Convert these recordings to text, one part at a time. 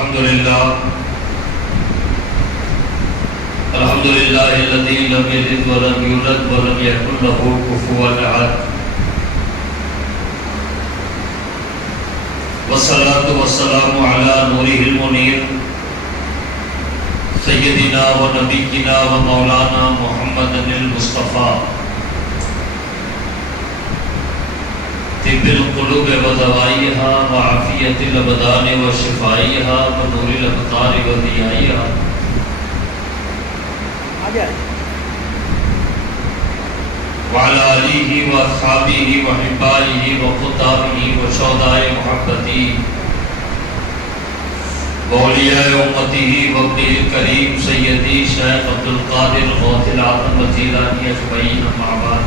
الحمد لله الذي لم يلد ولم يولد ولم يكن له كفوا أحد والصلاة والسلام على نوره المنير سيدنا ونبينا ومولانا محمد المصطفى طب القلوب ودوائها وعافية الأبدان وشفائها ونور الأبصار وضيائها وعلى آله وأصحابه وحبائه وخطابه وشهداء محبته وأولياء أمته وابنه الكريم سيدي شيخ عبد القادر غوث العظم الجیلانی أجمعين أما بعد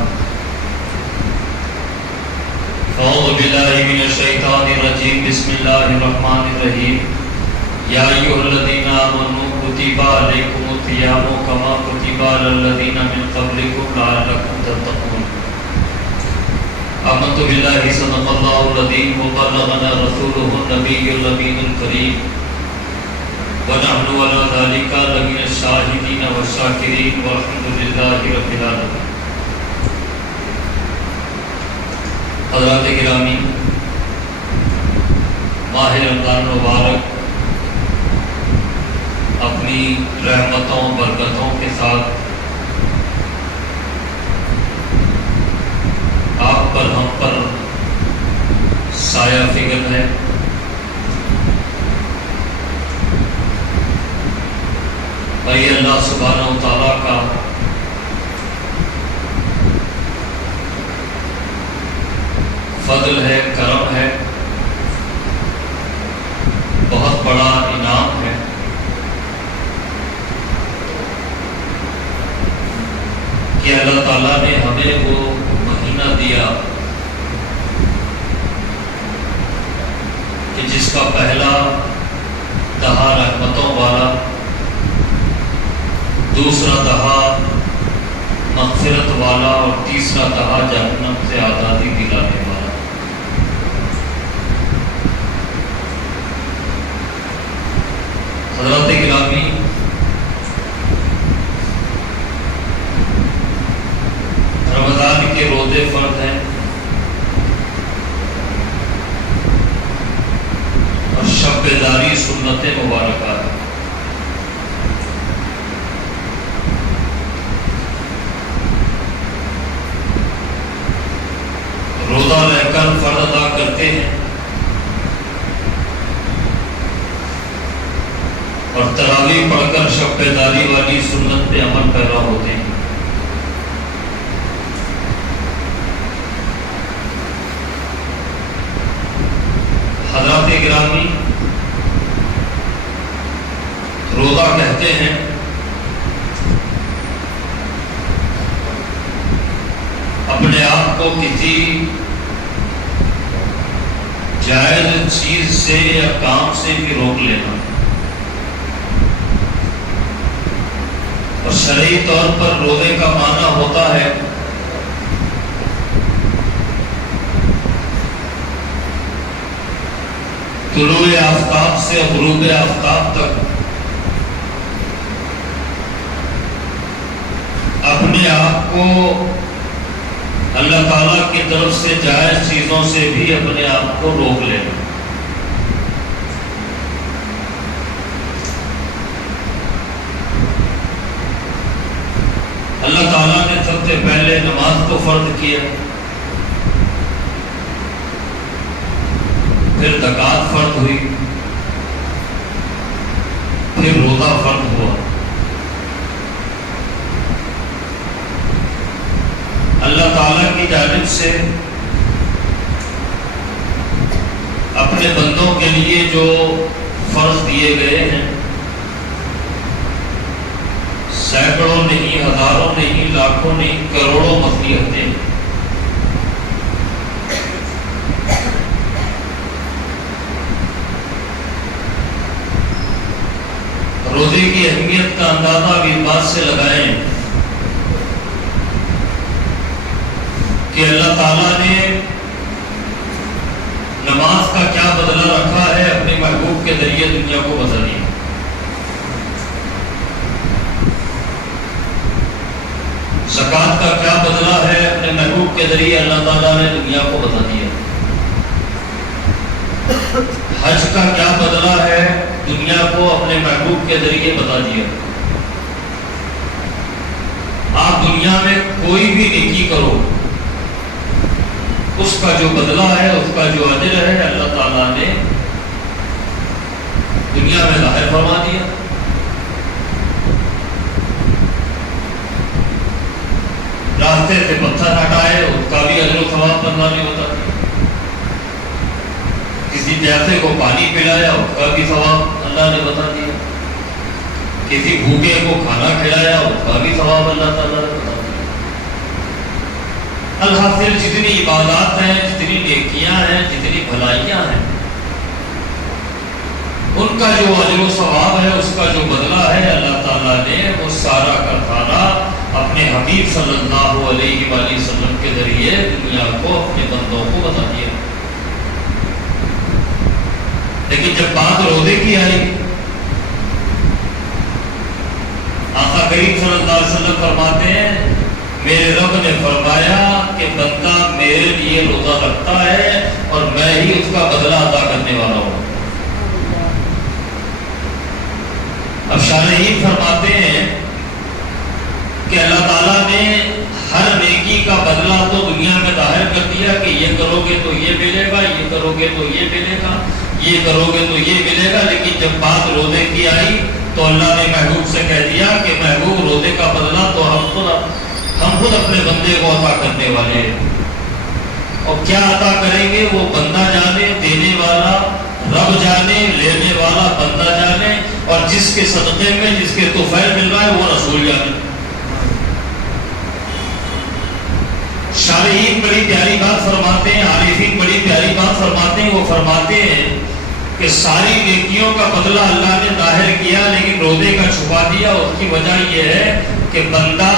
أعوذ بالله من الشيطان الرجيم بسم الله الرحمن الرحيم يا أيها الذين آمنوا كتب عليكم الصيام كما كتب على الذين من قبلكم لعلكم تتقون آمنت بالله صدق الله العظيم وبلغنا رسوله النبي الأمين الكريم ونحن على ذلك لمن الشاهدين والشاكرين والحمد لله رب العالمين. حضرات گرامی، ماہ رمضان مبارک اپنی رحمتوں برکتوں کے ساتھ آپ پر ہم پر سایہ فکر ہے. اور یہ اللہ سبحانہ و تعالیٰ کا فضل ہے، کرم ہے، بہت بڑا انعام ہے کہ اللہ تعالیٰ نے ہمیں وہ مہینہ دیا کہ جس کا پہلا دہا رحمتوں والا، دوسرا دہا مغفرت والا اور تیسرا دہا جہنم سے آزادی دلانے والا. حضرات گرامی، رمضان کے روزے فرض ہیں اور شب بیداری سنت مبارکہ ہے. روزہ رہ کر فرض ادا کرتے ہیں اور تراویح پڑھ کر شب بیداری والی سنت پہ عمل پیرا ہوتے ہیں. حضرات گرامی، روزہ کہتے ہیں اپنے آپ کو کسی جائز چیز سے یا کام سے بھی روک لینا، اور شرعی طور پر روزے کا معنی ہوتا ہے طلوع آفتاب سے غروب آفتاب تک اپنے آپ کو اللہ تعالیٰ کی طرف سے جائز چیزوں سے بھی اپنے آپ کو روک لینا. اللہ تعالیٰ نے سب سے پہلے نماز کو فرض کیا، پھر زکوٰۃ فرض ہوئی، پھر روزہ فرض ہوا. اللہ تعالیٰ کی جانب سے اپنے بندوں کے لیے جو فرض دیے گئے ہیں، سینکڑوں نہیں، ہزاروں نہیں، لاکھوں نہیں، کروڑوں مصلحتیں. روزے کی اہمیت کا اندازہ بھی بات سے لگائیں کہ اللہ تعالیٰ نے نماز کا کیا بدلہ رکھا ہے اپنی محبوب کے ذریعے دنیا کو بتا دیا. زکوٰۃ کا کیا بدلہ ہے اپنے محبوب کے ذریعے اللہ تعالیٰ نے دنیا کو بتا دیا. حج کا کیا بدلہ ہے دنیا کو اپنے محبوب کے ذریعے بتا دیا. آپ دنیا میں کوئی بھی نیکی کرو، اس کا جو بدلہ ہے، اس کا جو اجر ہے، اللہ تعالیٰ نے دنیا میں ظاہر فرما دیا. راستے سے پتھر ہٹائے، اس کا بھی اجر و ثواب بننا نہیں ہوتا. کسی پیاسے کو پانی پلایا، اس کا بھی ثواب اللہ نے بتا دیا. کسی بھوکے کو کھانا کھلایا، اس کا بھی ثواب اللہ تعالیٰ نے بتا دیا. الحاصل جتنی عبادات ہیں، جتنی نیکیاں ہیں، جتنی بھلائیاں ہیں، ان کا جو اجر و ثواب ہے، اس کا جو بدلہ ہے، اللہ تعالیٰ نے وہ سارا کا سارا اپنے حبیب صلی اللہ علیہ وآلہ وسلم کے ذریعے دنیا کو، اپنے بندوں کو بتا دیا. لیکن جب بات روزے کی آئی، آقا کریم صلی اللہ علیہ وسلم فرماتے ہیں میرے رب نے فرمایا کہ بندہ میرے لیے روزہ رکھتا ہے اور میں ہی اس کا بدلہ ادا کرنے والا ہوں. اب شارحین فرماتے ہیں کہ اللہ تعالیٰ نے ہر نیکی کا بدلہ تو دنیا میں ظاہر کر دیا کہ یہ کرو گے تو یہ ملے گا، یہ کرو گے تو یہ ملے گا، یہ کرو گے تو یہ ملے گا. لیکن جب بات روزے کی آئی تو اللہ نے محبوب سے کہہ دیا کہ محبوب روزے کا بدلہ تو ہم خود اپنے بندے کو عطا کرنے والے ہیں. اور کیا عطا کریں گے وہ بندہ جانے، دینے والا رب جانے، لینے والا بندہ جانے، اور جس کے صدقے میں جس کے طفیل مل رہا ہے وہ رسول جانے. شارحین بڑی پیاری بات فرماتے ہیں، عارفین بڑی پیاری بات فرماتے ہیں. وہ فرماتے ہیں کہ ساری نیکیوں کا بدلہ اللہ نے ظاہر کیا لیکن روزے کا چھپا دیا. اس کی وجہ یہ ہے کہ بندہ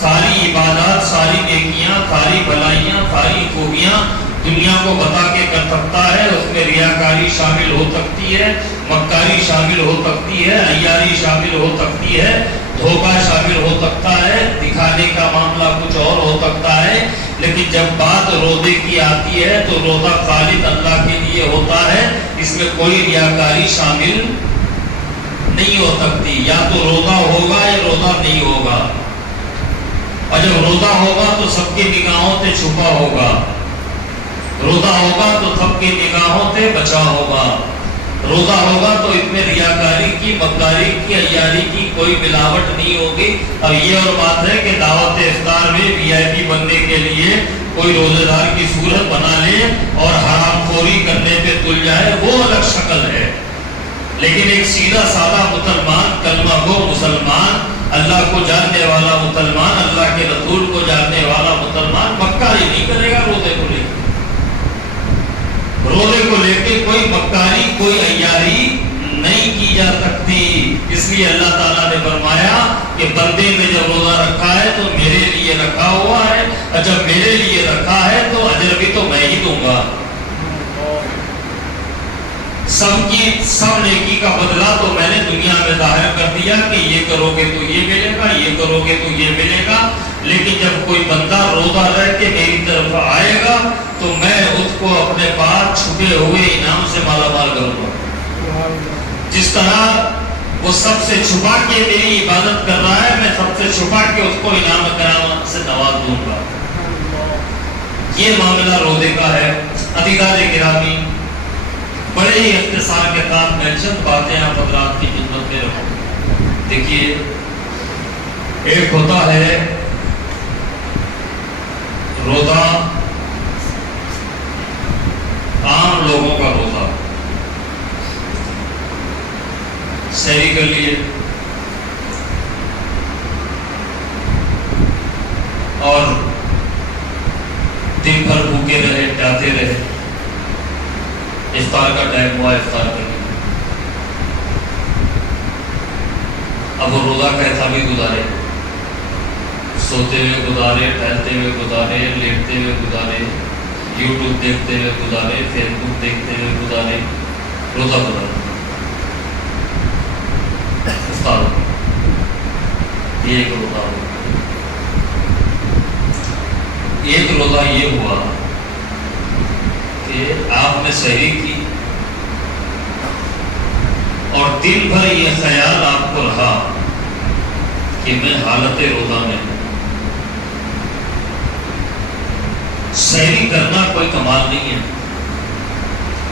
ساری عبادات، ساری نیکیاں، ساری بھلائیاں، ساری خوبیاں دنیا کو بتا کے کر سکتا ہے. اس میں ریاکاری شامل ہو سکتی ہے، مکاری شامل ہو سکتی ہے، عیاری شامل ہو سکتی ہے، دھوکہ شامل ہو سکتا ہے، دکھانے کا معاملہ کچھ اور ہو سکتا ہے. لیکن جب بات روزے کی آتی ہے تو روزہ خالص اللہ کے لیے ہوتا ہے، اس میں کوئی ریاکاری شامل نہیں ہو سکتی. یا تو روزہ ہوگا یا روزہ نہیں ہوگا، اور جب روزہ ہوگا تو سب کی نگاہوں سے چھپا ہوگا، روزہ ہوگا تو سب کی نگاہوں سے بچا ہوگا، روزہ ہوگا تو اس میں ریاکاری کی، مکاری کی، عیاری کی کوئی ملاوٹ نہیں ہوگی. اب یہ اور بات ہے کہ دعوت افطار میں VIP بننے کے لیے کوئی روزے دار کی صورت بنا لے اور حرام خوری کرنے پہ تل جائے، وہ الگ شکل ہے. لیکن ایک سیدھا سادہ مسلمان، کلمہ گو مسلمان، اللہ کو جاننے والا مسلمان، اللہ کے رسول کو جاننے والا مسلمان مکاری نہیں کرے گا. روزے کو لے کے کوئی مکاری، کوئی عیاری نہیں کی جا سکتی. اس لیے اللہ تعالیٰ نے فرمایا کہ بندے نے جب روزہ رکھا ہے تو میرے لیے رکھا ہوا ہے، اور جب میرے لیے رکھا ہے تو اجر بھی تو میں ہی دوں گا. سب نیکی کا بدلہ تو میں نے دنیا میں ظاہر کر دیا کہ یہ کرو گے تو یہ ملے گا، یہ کرو گے تو یہ ملے گا. لیکن جب کوئی بندہ روزہ رہ کے میری طرف آئے گا تو میں اس کو اپنے پاس چھپے ہوئے انعام سے مالا مال کروں گا. جس طرح وہ سب سے چھپا کے میری عبادت کر رہا ہے، میں سب سے چھپا کے اس کو انعام کرامت سے نواز دوں گا. یہ معاملہ روزے کا ہے. عزیزان گرامی، بڑے ہی اختصار کے ساتھ میں چند باتیں آپ حضرات کی خدمت میں رکھوں. دیکھیے، ایک ہوتا ہے روزہ، عام لوگوں کا روزہ، سحری کر لیے اور دن بھر بھوکے رہے، پیاسے رہے، افطار کا ٹائم ہوا، افطار کر لیا. اب وہ روزہ کیسا بھی گزارے، سوتے ہوئے گزارے، ٹہلتے ہوئے گزارے، لیٹتے ہوئے گزارے، یوٹیوب دیکھتے ہوئے گزارے، فیس بک دیکھتے ہوئے گزارے، روزہ بدل افطار ہو گئی، یہ ایک روزہ ہو گیا۔ ایک روزہ یہ ہوا کہ آپ نے سحری کی اور دن بھر یہ خیال آپ کو رہا کہ میں حالت روزہ میں ہوں۔ سحری کرنا کوئی کمال نہیں ہے،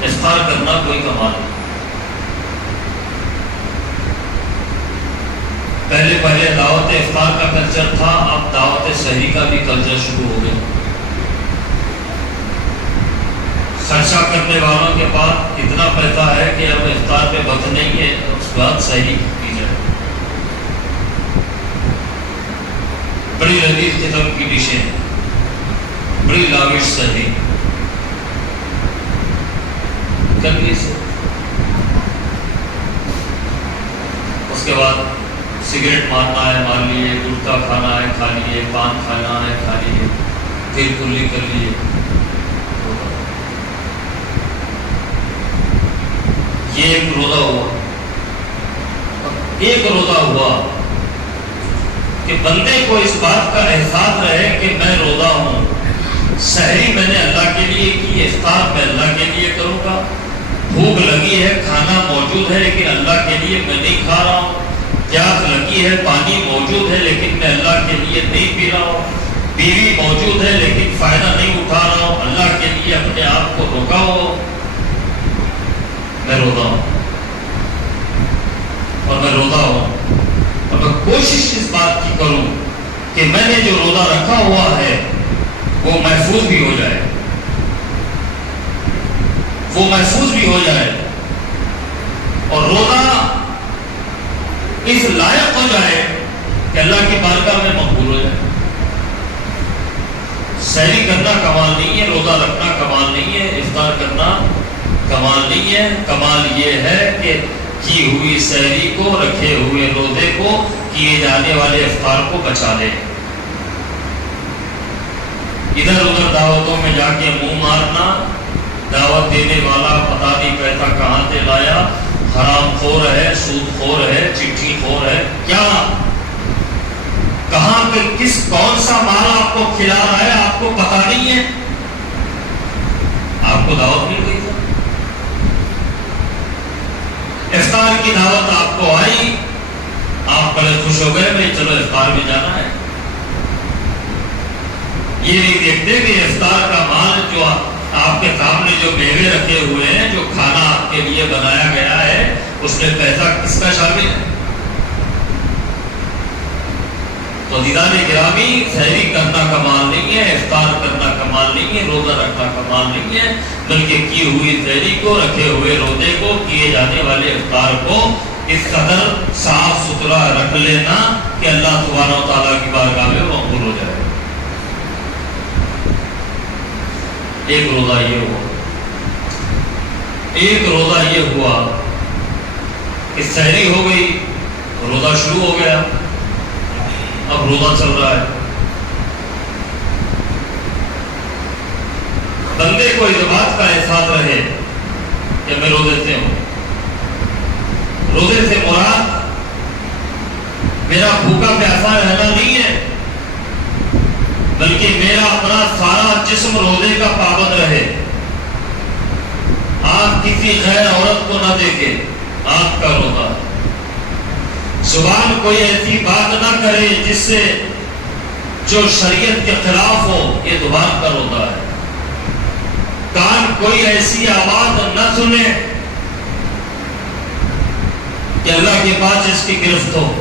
افطار کرنا کوئی کمال نہیں۔ پہلے دعوت افطار کا کلچر تھا، اب دعوت سحری کا بھی کلچر شروع ہو گیا۔ خرچہ کرنے والوں کے پاس اتنا پیسہ ہے کہ اب افطار پہ وقت نہیں ہے، اس کے بعد سحری کی جائے۔ بڑی لذیذ قسم کی ڈشیں، بڑی لاوش سحری کلوی سے۔ اس کے بعد سگریٹ مارنا ہے مار لیے، گٹکا کھانا ہے کھا لیے، پان کھانا ہے کھا لیے، پھر کلی کر لیے۔ یہ ایک روزہ ہوا۔ ایک روزہ ہوا کہ بندے کو اس بات کا احساس رہے کہ میں روزہ ہوں، سحری میں نے اللہ کے لیے کی، افطار میں اللہ کے لیے کروں گا، بھوک لگی ہے کھانا موجود ہے لیکن اللہ کے لیے میں نہیں کھا رہا ہوں، پیاس لگی ہے پانی موجود ہے لیکن میں اللہ کے لیے نہیں پی رہا ہوں، بیوی موجود ہے لیکن فائدہ نہیں اٹھا رہا ہوں، اللہ کے لیے اپنے آپ کو روکا ہو، میں روزہ ہوں اور میں روزہ ہوں اور میں کوشش اس بات کی کروں کہ میں نے جو روزہ رکھا ہوا ہے وہ محفوظ بھی ہو جائے، وہ محفوظ بھی ہو جائے اور روزہ اس لائق ہو جائے کہ اللہ کی بارگاہ میں مقبول ہو جائے۔ سحری کرنا کمال نہیں ہے، روزہ رکھنا کمال نہیں ہے، افطار کرنا کمال نہیں ہے، کمال یہ ہے کہ کی ہوئی سحری کو، رکھے ہوئے روزے کو، کیے جانے والے افطار کو بچا لے۔ ادھر ادھر دعوتوں میں جا کے منہ مارنا، دعوت دینے والا پتہ نہیں پیسہ کہاں سے لایا، حرام خور ہے، سود خور ہے، چٹھی خور ہے، کیا کہاں پہ کون سا مال آپ کو کھلا رہا ہے آپ کو پتہ نہیں ہے، آپ کو دعوت مل گئی تھی، افطار کی دعوت آپ کو آئی، آپ بڑے خوش ہو گئے بھائی چلو افطار میں جانا ہے۔ یہ نہیں دیکھتے کہ افطار کا مال جو آپ کے سامنے جو میوے رکھے ہوئے ہیں، جو کھانا آپ کے لیے بنایا گیا ہے، اس میں پیسہ کس کا شامل ہے۔ تو دیدار گرامی، سحری کرنا کمال نہیں ہے، افطار کرنا کمال نہیں ہے، روزہ رکھنا کمال نہیں ہے، بلکہ کی ہوئی سحری کو، رکھے ہوئے روزے کو، کیے جانے والے افطار کو اس قدر صاف ستھرا رکھ لینا کہ اللہ سبحانہ و تعالیٰ کی بارگاہ میں مقبول ہو جائے۔ ایک روزہ یہ ہوا، ایک روزہ یہ ہوا کہ سحری ہو گئی، روزہ شروع ہو گیا، اب روزہ چل رہا ہے۔ بندے کو اس بات کا احساس رہے کہ میں روزے سے ہوں، روزے سے مراد میرا بھوکا پیاسا رہنا نہیں ہے، بلکہ میرا اپنا سارا جسم روزے کا پابند رہے، آنکھ کسی غیر عورت کو نہ دیکھے، آنکھ کا روزہ، زبان کوئی ایسی بات نہ کرے جس سے جو شریعت کے خلاف ہو، یہ زبان کا روزہ ہے، کان کوئی ایسی آواز نہ سنے کہ اللہ کے پاس اس کی گرفت ہو،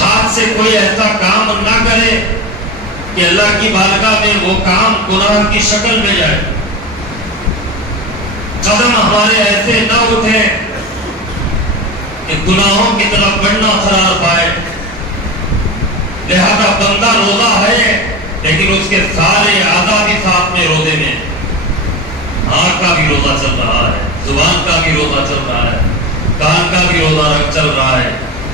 ہاتھ سے کوئی ایسا کام نہ کرے کہ اللہ کی بارگاہ میں وہ کام گناہ کی شکل میں جائے، قدم ہمارے ایسے نہ اٹھے کہ گناہوں کی طرف بڑھنا قرار پائے۔ لہذا بندہ روزہ ہے لیکن اس کے سارے اعضاء بھی ساتھ میں روزے میں، آنکھ کا بھی روزہ چل رہا ہے، زبان کا بھی روزہ چل رہا ہے، کان کا بھی روزہ چل رہا ہے،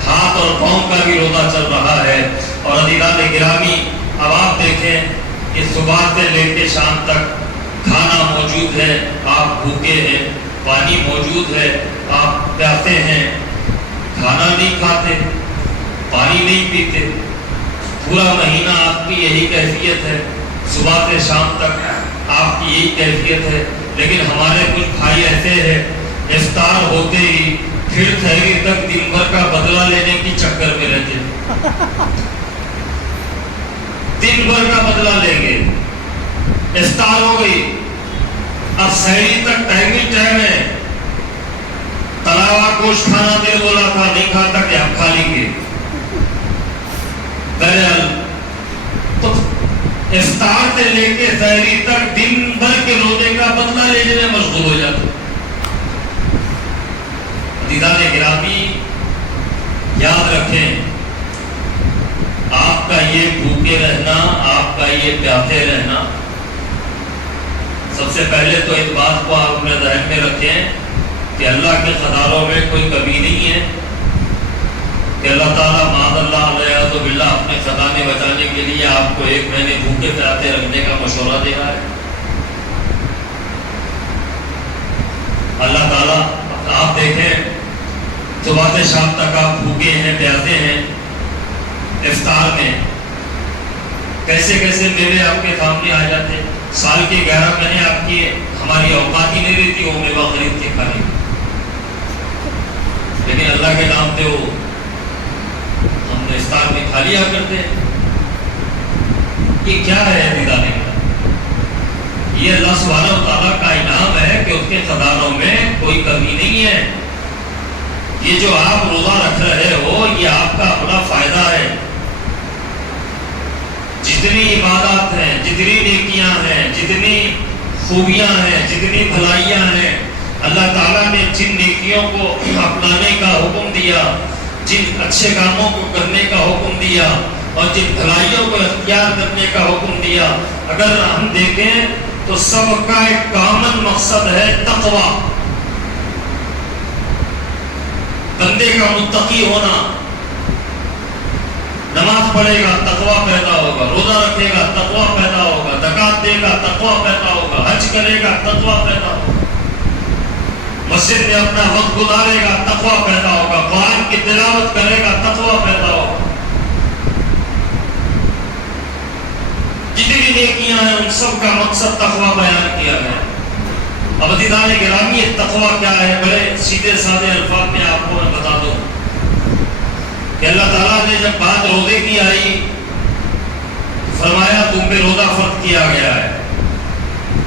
ہاتھ اور پاؤں کا بھی روزہ چل رہا ہے۔ اور عزیزان گرامی، اب آپ دیکھیں کہ صبح سے لے کے شام تک کھانا موجود ہے، آپ بھوکے ہیں، پانی موجود ہے، آپ پیاتے ہیں، کھانا نہیں کھاتے، پانی نہیں پیتے، پورا مہینہ آپ کی یہی کیفیت ہے، صبح سے شام تک آپ کی یہی کیفیت ہے. لیکن ہمارے کچھ بھائی ایسے ہیں افطار ہوتے ہی پھر سحری تک دن بھر کا بدلہ لینے کی چکر میں رہتے، دن بھر کا بدلہ لیں گے. افطار ہو گئی، اب سحری تک ٹائم ہی ٹائم ہے. تلاوا گوشت کھانا دل بولا تھا، نہیں کھاتا کہ آپ کھا لیں گے. بہرحال تو افطار سے لے کے سحری تک دن بھر کے روزے کا بدلہ لینے میں مشغول ہو جاتا. عزیزان گرامی یاد رکھیں، آپ کا یہ بھوکے رہنا، آپ کا یہ پیاسے رہنا، سب سے پہلے تو اس بات کو آپ اپنے ذہن میں رکھیں کہ اللہ کے خزانوں میں کوئی کمی نہیں ہے، کہ اللہ تعالیٰ معاذ اللہ علیہ تو باللہ اپنے خزانے بچانے کے لیے آپ کو ایک مہینے بھوکے پیاسے رکھنے کا مشورہ دے رہا ہے. اللہ تعالیٰ آپ دیکھیں صبح سے شام تک آپ بھوکے ہیں، پیاسے ہیں، افطار میں کیسے کیسے میوے آپ کے سامنے آ جاتے. سال کے 11 مہینے آپ کی ہماری اوقات ہی نہیں رہتی وہ میوہ خرید کے کھانے، لیکن اللہ کے نام پہ وہ ہم نے افطار میں کھا لیا کرتے. یہ کیا ہے دیدانے کا؟ یہ اللہ سبحانہ و تعالیٰ کا انعام ہے کہ اس کے خزانوں میں کوئی کمی نہیں ہے. یہ جو آپ روزہ رکھ رہے ہو یہ آپ کا اپنا فائدہ ہے. جتنی عبادات ہیں، جتنی نیکیاں ہیں، جتنی خوبیاں ہیں، جتنی بھلائیاں ہیں، اللہ تعالیٰ نے جن نیکیوں کو اپنانے کا حکم دیا، جن اچھے کاموں کو کرنے کا حکم دیا اور جن بھلائیوں کو اختیار کرنے کا حکم دیا، اگر ہم دیکھیں تو سب کا ایک کامن مقصد ہے تقویٰ، بندے کا متقی ہونا. نماز پڑھے گا تقویٰ پیدا ہوگا، روزہ رکھے گا تقویٰ پیدا ہوگا، زکات دے گا تقویٰ پیدا ہوگا، حج کرے گا تقویٰ پیدا ہوگا، مسجد میں اپنا وقت گزارے گا تقویٰ پیدا ہوگا، قرآن کی تلاوت کرے گا تقویٰ پیدا ہوگا. جتنی نیکیاں ہیں ان سب کا مقصد تقویٰ بیان کیا گیا. اب عزیزان گرامی یہ تقویٰ کیا ہے؟ بڑے سیدھے سادے الفاظ میں آپ کو میں بتا دوں کہ اللہ تعالیٰ نے جب بات روزے کی آئی فرمایا تم پہ روزہ فرض کیا گیا ہے،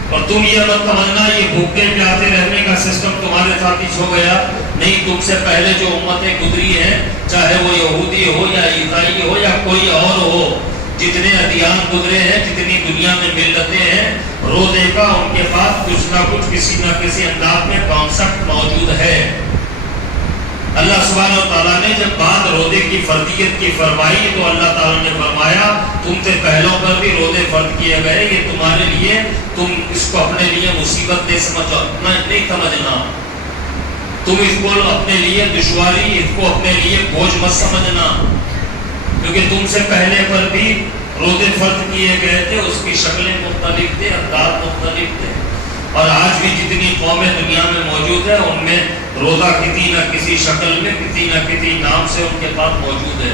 اور تم یہ مت سمجھنا یہ بھوکے پیاسے رہنے کا سسٹم تمہارے ساتھ ہی چھو گیا. نہیں، تم سے پہلے جو امتیں گزری ہیں، چاہے وہ یہودی ہو یا عیسائی ہو یا کوئی اور ہو، جتنے ادیان گزرے ہیں، جتنی دنیا میں ملتیں ہیں، روزے کا ان کے پاس کچھ نہ کچھ کسی نہ کسی انداز میں کانسیپٹ موجود ہے. اللہ سبحانہ و تعالیٰ نے جب بات روزے کی فرضیت کی فرمائی تو اللہ تعالیٰ نے فرمایا تم سے پہلوں پر بھی روزے فرض کیے گئے، یہ تمہارے لیے، تم اس کو اپنے لیے مصیبت نہیں سمجھنا، تم اس کو اپنے لیے دشواری، اس کو اپنے لیے بوجھ مت سمجھنا، کیونکہ تم سے پہلے پر بھی روزے فرض کیے گئے تھے، اس کی شکلیں مختلف تھے، انداز مختلف تھے. اور آج بھی جتنی قومیں دنیا میں موجود ہیں ان میں روزہ کسی نہ کسی شکل میں، کسی نہ کسی نام سے ان کے پاس موجود ہے.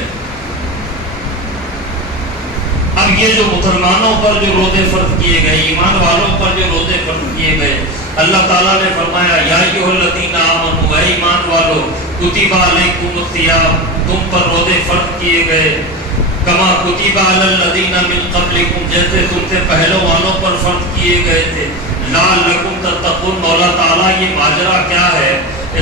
اب یہ جو مسلمانوں پر جو روزے فرض کیے گئے، ایمان والوں پر جو روزے فرض کیے گئے، اللہ تعالیٰ نے فرمایا یا ایھا الذین آمنوا، اے ایمان والو، کتب علیکم الصیام، تم پر روزے فرض کیے گئے، کما کتب علی الذین من قبلکم، جیسے تم سے پہلوں والوں پر فرض کیے گئے تھے، لعلکم تتقون. مولا تعالیٰ یہ ماجرا کیا ہے؟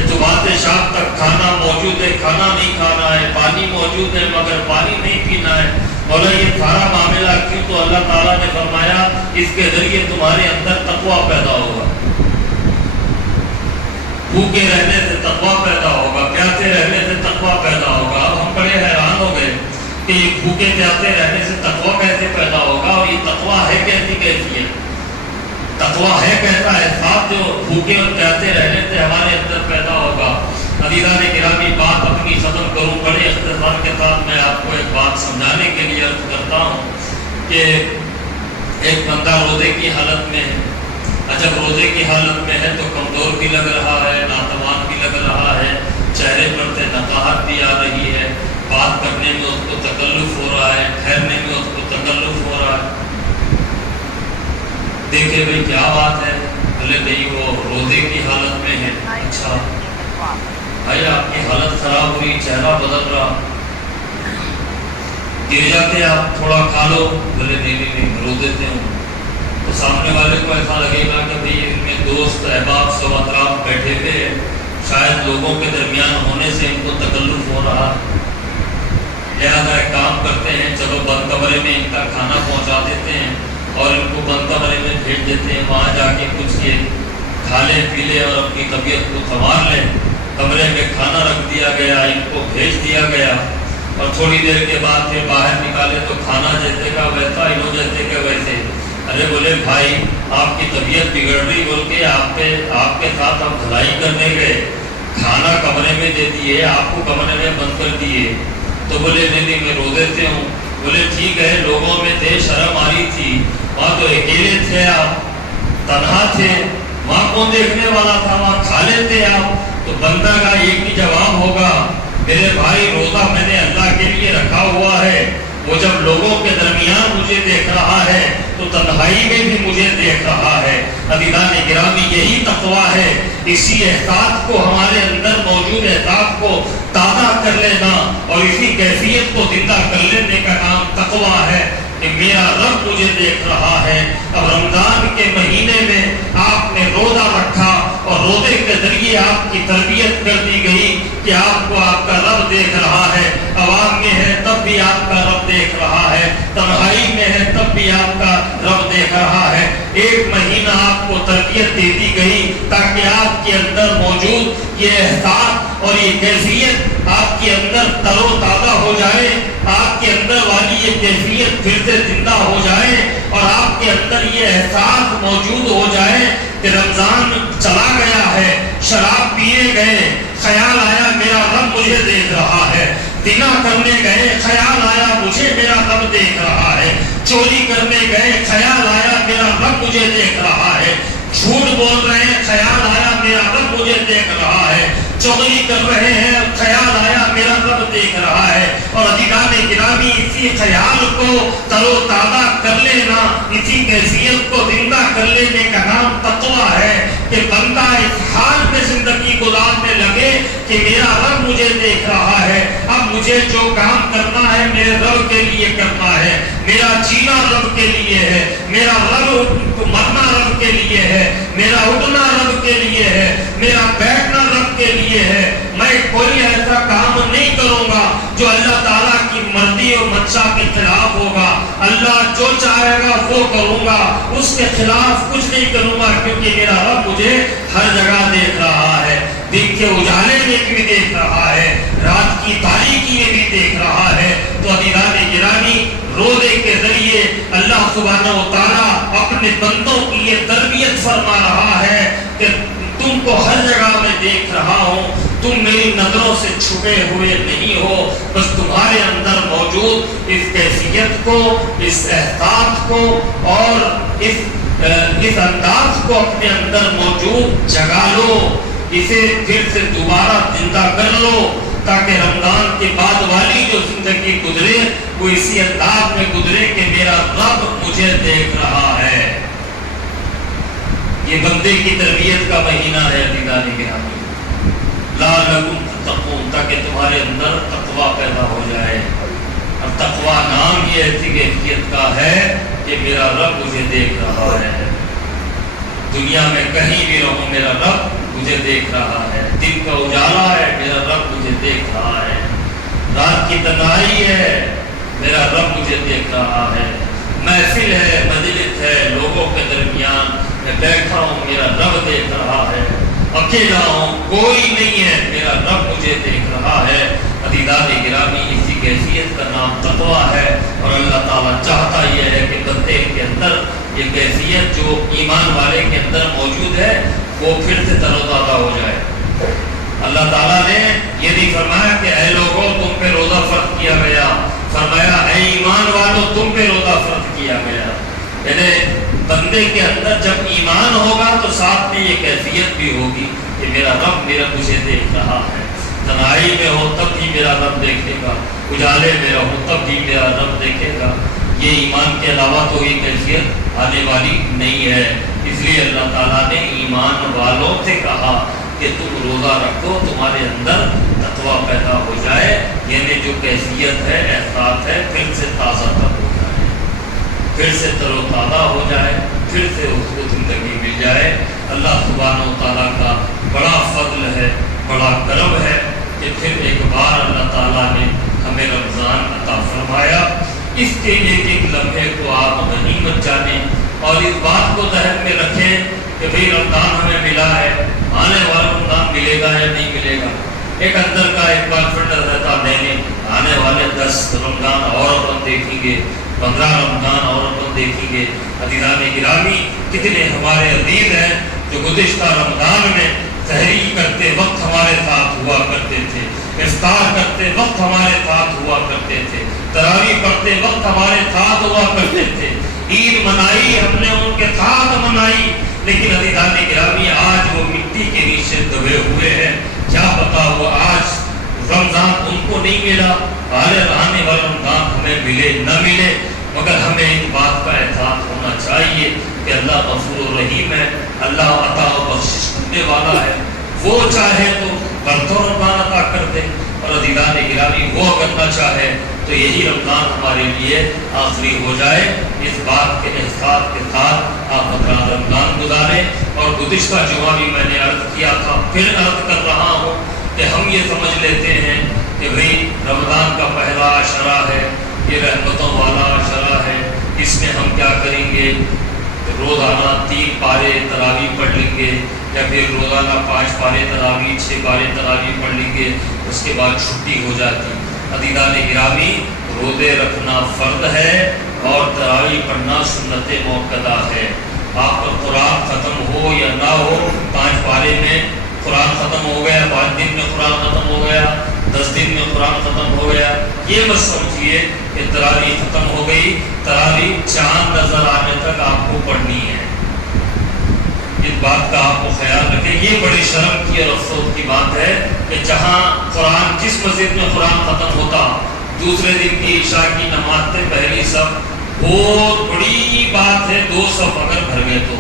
صبح سے شام تک کھانا موجود ہے، کھانا نہیں کھانا ہے، پانی موجود ہے مگر پانی نہیں پینا ہے. مولا یہ سارا معاملہ کیوں؟ تو اللہ تعالیٰ نے فرمایا اس کے ذریعے تمہارے اندر تقویٰ پیدا ہوگا، بھوکے رہنے سے تقویٰ پیدا ہوگا، پیاسے رہنے سے تقویٰ پیدا ہوگا. اب ہم بڑے حیران ہو گئے کہ یہ بھوکے پیاسے رہنے سے تقویٰ کیسے پیدا ہوگا، اور یہ تقویٰ ہے کیسی کیفیت؟ تقویٰ ہے کیسا احساس جو بھوکے اور پیاسے رہنے سے ہمارے اندر پیدا ہوگا؟ عزیزان گرامی بات اپنی ختم کروں، بڑے اختصار کے ساتھ میں آپ کو ایک بات سمجھانے کے لیے عرض کرتا ہوں کہ ایک بندہ روزے کی حالت میں ہے. جب روزے کی حالت میں ہے تو کمزور بھی لگ رہا دیکھے بھائی کیا بات ہے؟ بولے نہیں وہ روزے کی حالت میں ہے۔ اچھا بھائی آپ کی حالت خراب ہوئی، چہرہ بدل رہا، گر جاتے آپ، تھوڑا کھا لو۔ بولے نہیں روزے سے ہوں۔ تو سامنے والے کو ایسا لگے گا کہ بھئی ان میں دوست احباب سب اطراف بیٹھے ہوئے، شاید لوگوں کے درمیان ہونے سے ان کو تکلف ہو رہا، لہذا ایک کام کرتے ہیں، چلو بند کمرے میں ان کا کھانا پہنچا دیتے ہیں اور ان کو بند کمرے میں بھیج دیتے ہیں، وہاں جا کے کچھ یہ کھا لے پی لے اور اپنی طبیعت کو سنوار لے۔ کمرے میں کھانا رکھ دیا گیا، ان کو بھیج دیا گیا، اور تھوڑی دیر کے بعد پھر باہر نکالے تو کھانا جیسے کا ویسا، انہوں جیسے کا ویسے۔ ارے بولے بھائی آپ کی طبیعت بگڑ رہی بول کے آپ کے ساتھ ہم بھلائی کرنے گئے، کھانا کمرے میں دے دیے، آپ کو کمرے میں بند کر دیے۔ تو بولے نہیں میں روزے سے ہوں۔ بولے ٹھیک ہے، لوگوں میں تھے، شرم آ رہی تھی، وہاں تو اکیلے تھے، آپ تنہا تھے، وہاں کون دیکھنے والا تھا، وہاں کھا لیتے آپ۔ تو بندہ کا ایک ہی جواب ہوگا، میرے بھائی روزہ میں نے اللہ کے لیے رکھا ہوا ہے، وہ جب لوگوں کے درمیان مجھے دیکھ رہا ہے تو تنہائی میں بھی مجھے دیکھ رہا ہے۔ عزیزان گرامی یہی تقویٰ ہے، اسی احساس کو، ہمارے اندر موجود احساس کو تازہ کر لینا اور اسی کیفیت کو زندہ کر لینے کا نام تقویٰ ہے کہ میرا رب مجھے دیکھ رہا ہے۔ اب رمضان کے مہینے میں آپ نے روزہ رکھا اور روزے کے ذریعے آپ کی تربیت کر دی گئی کہ آپ کو آپ کا رب دیکھ رہا ہے، عوام میں ہے تب بھی آپ کا رب دیکھ رہا ہے، تنہائی میں ہے تب بھی آپ کا رب دیکھ رہا ہے۔ ایک مہینہ آپ کو تربیت دے دی گئی تاکہ آپ کے اندر موجود یہ احساس اور یہ کیفیت آپ کے اندر تر و تازہ ہو جائے، آپ کے اندر والی یہ کیفیت پھر سے زندہ ہو جائے اور آپ کے اندر یہ احساس موجود ہو جائے کہ رمضان چلا گیا ہے، شراب پیے گئے، خیال آیا میرا رب مجھے دیکھ رہا ہے، زنا کرنے گئے، خیال آیا مجھے میرا رب دیکھ رہا ہے، چوری کرنے گئے، خیال آیا میرا رب مجھے دیکھ رہا ہے، جھوٹ بول رہے ہیں، خیال آیا میرا رب مجھے دیکھ رہا ہے، چغلی کر رہے ہیں، خیال آیا میرا رب دیکھ رہا ہے۔ اور عزیزان گرامی اسی خیال کو تر و تازہ کر لینا، اسی کیفیت کو زندہ کر لینے کا نام تقویٰ ہے کہ بندہ اس حال میں زندگی گزارنے لگے کہ میرا رب مجھے دیکھ رہا ہے، اب مجھے جو کام کرنا ہے میرے رب کے لیے کرنا ہے، میرا جینا رب کے لیے ہے، میرا رب مرنا رب کے لیے ہے، میرا اٹھنا رب کے لیے ہے، میرا بیٹھنا رب کے لیے ہے۔ میں کوئی ایسا کام نہیں کروں گا جو اللہ تعالیٰ کی مرضی اور منشا کے خلاف ہوگا، اللہ جو چاہے گا وہ کروں گا، اس کے خلاف کچھ نہیں کروں گا، کیونکہ میرا رب مجھے ہر جگہ دیکھ رہا ہے، دن کے اجالے میں بھی دیکھ رہا ہے، رات کی تاریکی میں بھی دیکھ رہا ہے۔ تو عزیزان گرامی روزے کے ذریعے اللہ سبحانہ و تعالیٰ اپنے بندوں کی یہ تربیت فرما رہا ہے کہ تم کو ہر جگہ میں دیکھ رہا ہوں، تم میری نظروں سے چھپے ہوئے نہیں ہو، بس تمہارے اندر موجود اس کیفیت کو، اس احساس کو اور اس انداز کو اپنے اندر موجود جگا لو، اسے پھر سے دوبارہ زندہ کر لو تاکہ رمضان کے بعد والی جو زندگی گزرے وہ اسی انداز میں گزرے کہ میرا رب مجھے دیکھ رہا ہے۔ یہ بندے کی تربیت کا مہینہ ہے عزیزان گرامی، لعلکم تتقون، تاکہ تمہارے اندر تقویٰ پیدا ہو جائے۔ اور تقویٰ نام ہی ایسی کیفیت کا ہے کہ میرا رب مجھے دیکھ رہا ہے، دنیا میں کہیں بھی رہوں میرا رب مجھے دیکھ رہا ہے، دن کا اجالا ہے میرا رب مجھے دیکھ رہا ہے، رات کی تنہائی ہے میرا رب مجھے دیکھ رہا ہے، محفل ہے، مجلس ہے، لوگوں کے درمیان میں بیٹھا ہوں میرا رب دیکھ رہا ہے، اکیلا ہوں کوئی نہیں ہے میرا رب مجھے دیکھ رہا ہے۔ عزیزان گرامی اسی کیفیت کا نام تقویٰ ہے، اور اللہ تعالیٰ چاہتا یہ ہے کہ بندے کے اندر یہ کیفیت جو ایمان والے کے اندر موجود ہے وہ پھر سے تر و تازہ ہو جائے۔ اللہ تعالیٰ نے یہ نہیں فرمایا کہ اے لوگوں تم پہ روزہ فرض کیا گیا، فرمایا اے ایمان والوں تم پہ روزہ فرض کیا گیا۔ یعنی بندے کے اندر جب ایمان ہوگا تو ساتھ میں یہ کیفیت بھی ہوگی کہ میرا رب مجھے دیکھ رہا ہے، تنہائی میں ہو تب بھی میرا رب دیکھے گا، اجالے میں ہو تب بھی میرا رب دیکھے گا۔ یہ ایمان کے علاوہ تو یہ کیفیت آنے والی نہیں ہے۔ اس لیے اللہ تعالیٰ نے ایمان والوں سے کہا کہ تم روزہ رکھو، تمہارے اندر تقویٰ پیدا ہو جائے، یعنی جو کیفیت ہے، احساس ہے، پھر سے تازہ تر ہو جائے، پھر سے تر و تازہ ہو جائے، پھر سے اس کو زندگی مل جائے۔ اللہ سبحانہ و تعالیٰ کا بڑا فضل ہے، بڑا کرم ہے کہ پھر ایک بار اللہ تعالیٰ نے ہمیں رمضان عطا فرمایا۔ اس کے ایک لمحے کو آپ غنیمت جانیں اور اس بات کو ذہن میں رکھیں کہ بھئی رمضان ہمیں ملا ہے، آنے والا رمضان ملے گا یا نہیں ملے گا۔ ایک اندر کا ایک کانفیڈنس رہتا نہیں، آنے والے 10 رمضان اور اپن دیکھیں گے، 15 رمضان اور اپن دیکھیں گے۔ عزیزان گرامی، کتنے ہمارے عزیز ہیں جو گزشتہ رمضان میں سحری کرتے وقت ہمارے ساتھ ہوا کرتے تھے، افطار کرتے وقت ہمارے ساتھ ہوا کرتے تھے، تراویح پڑھتے وقت ہمارے ساتھ ہوا کرتے تھے، عید منائی ہم نے ان کے ساتھ منائی، لیکن عزیزان گرامی آج وہ مٹی کے نیچے دبے ہوئے ہیں۔ کیا پتا وہ آج رمضان ان کو نہیں ملا، آنے والا رمضان ہمیں ملے نہ ملے، مگر ہمیں اس بات کا احساس ہونا چاہیے کہ اللہ غفور و رحیم ہے، اللہ عطا و بخشش کرنے والا ہے، وہ چاہے تو برسوں رمضان عطا کر دے، اور عزیزان گرامی وہ اگر نہ چاہے تو یہی رمضان ہمارے لیے آخری ہو جائے۔ اس بات کے احساس کے ساتھ آپ رمضان گزاریں۔ اور گزشتہ جمعہ بھی میں نے عرض کیا تھا، پھر عرض کر رہا ہوں کہ ہم یہ سمجھ لیتے ہیں کہ بھئی رمضان کا پہلا عشرہ ہے، یہ رحمتوں والا عشرہ ہے، اس میں ہم کیا کریں گے، روزانہ 3 پارے تراویح پڑھ لیں گے، یا پھر روزانہ 5 پارے تراویح، 6 پارے تراویح پڑھ لیں گے، اس کے بعد چھٹی ہو جاتی۔ عزیزان گرامی، روزے رکھنا فرض ہے اور تراویح پڑھنا سنت موقدہ ہے۔ آپ کا قرآن ختم ہو یا نہ ہو، 5 پارے میں قرآن ختم ہو گیا، 5 دن میں قرآن ختم ہو گیا، 10 دن میں قرآن ختم ہو گیا، یہ مت سمجھیے کہ تراویح ختم ہو گئی، تراویح چاند نظر آنے تک آپ کو پڑھنی ہے۔ اس بات کا آپ کو خیال رکھیں۔ یہ بڑی شرم کی اور افسوس کی بات ہے کہ جہاں قرآن، جس مسجد میں قرآن ختم ہوتا، دوسرے دن کی عشاء کی نماز سے پہلی صف، بہت بڑی بات ہے، 2 صف اگر بھر گئے تو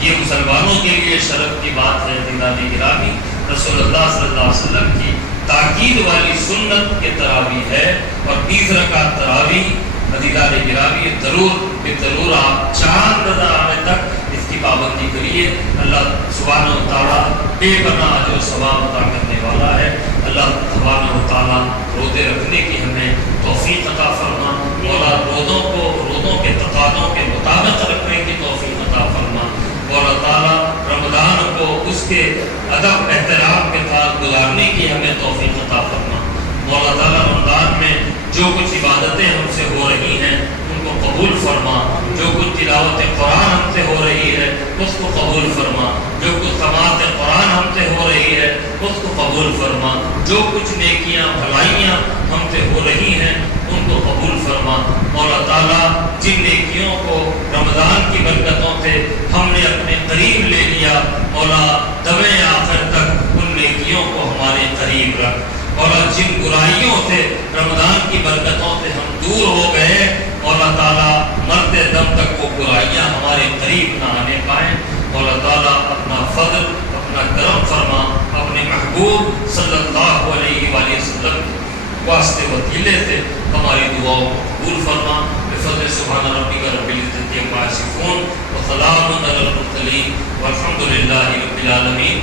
یہ مسلمانوں کے لیے شرف کی بات ہے۔ عزیزان گرامی، رسول اللہ صلی اللہ علیہ وسلم کی تاکید والی سنت کے تراویح ہے، اور 20 رکعت تراویح عزیزان گرامی ضرور آپ چاند نظر آنے تک اس کی پابندی کریے۔ اللہ سبحانہ و تعالیٰ بے پناہ اجر و ثواب عطا کرنے والا ہے۔ اللہ سبحانہ و تعالیٰ روزے رکھنے کی ہمیں توفیق عطا فرما، مولا روزوں کے تقاضوں کے مطابق رکھنے کی توفیق عطا فرما، مولا تعالیٰ رمضان کو اس کے ادب احترام کے ساتھ گزارنے کی ہمیں توفیق عطا فرما، مولا تعالیٰ رمضان میں جو کچھ عبادتیں ہم سے ہو رہی ہیں ان کو قبول فرما، جو کچھ تلاوت قرآن ہم سے ہو رہی ہے اس کو قبول فرما، جو کچھ سماعت قرآن ہم سے ہو رہی ہے اس کو قبول فرما، جو کچھ نیکیاں بھلائیاں ہم سے ہو رہی ہیں ان کو قبول فرما، مولا تعالیٰ جن نیکیوں کو رمضان کی برکتوں سے ہم نے اپنے قریب لے لیا، مولا دمِ آخر تک ان نیکیوں کو ہمارے قریب رکھ، مولا جن برائیوں سے رمضان کی برکتوں سے ہم دور ہو گئے، مولا تعالیٰ مرتے دم تک وہ برائیاں ہمارے قریب نہ آنے پائیں، مولا تعالیٰ اپنا فضل، اپنا کرم فرما، اپنے محبوب صلی اللہ علیہ وآلہ وسلم واسطے وسیلے سے ہماری دعاؤں کو قبول فرما، بفضل سبحان ربک رب العزت عما یصفون وسلام علی المرسلین والحمد للہ رب العالمین۔